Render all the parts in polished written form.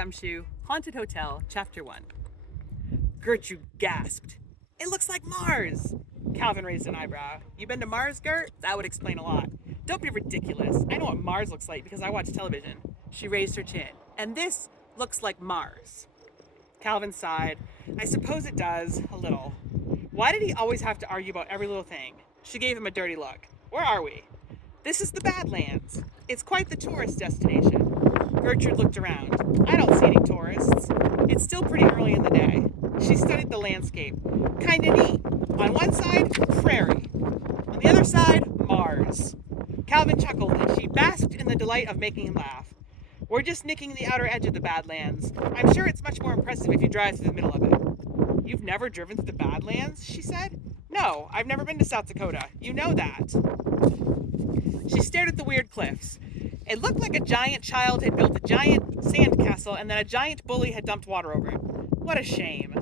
Gumshoe, Haunted Hotel, Chapter 1. Gertrude gasped. It looks like Mars! Calvin raised an eyebrow. You been to Mars, Gert? That would explain a lot. Don't be ridiculous. I know what Mars looks like because I watch television. She raised her chin. And this looks like Mars. Calvin sighed. I suppose it does, a little. Why did he always have to argue about every little thing? She gave him a dirty look. Where are we? This is the Badlands. It's quite the tourist destination. Gertrude looked around. I don't see any tourists. It's still pretty early in the day. She studied the landscape. Kinda neat. On one side, prairie. On the other side, Mars. Calvin chuckled and she basked in the delight of making him laugh. We're just nicking the outer edge of the Badlands. I'm sure it's much more impressive if you drive through the middle of it. You've never driven through the Badlands? She said. No, I've never been to South Dakota. You know that. She stared at the weird cliffs. It looked like a giant child had built a giant sand castle and then a giant bully had dumped water over it. What a shame.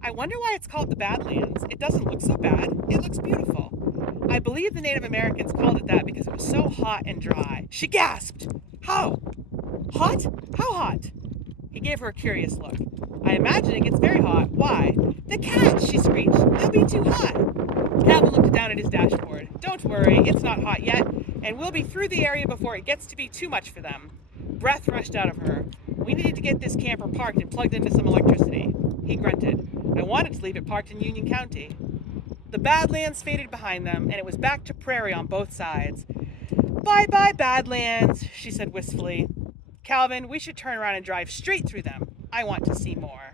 I wonder why it's called the Badlands. It doesn't look so bad. It looks beautiful. I believe the Native Americans called it that because it was so hot and dry. She gasped. How? Hot? How hot? He gave her a curious look. I imagine it gets very hot. Why? The cats, she screeched. They'll be too hot. Calvin looked down at his dashboard. Don't worry, it's not hot yet, and we'll be through the area before it gets to be too much for them. Breath rushed out of her. We needed to get this camper parked and plugged into some electricity. He grunted. I wanted to leave it parked in Union County. The Badlands faded behind them, and it was back to prairie on both sides. Bye-bye, Badlands, she said wistfully. Calvin, we should turn around and drive straight through them. I want to see more.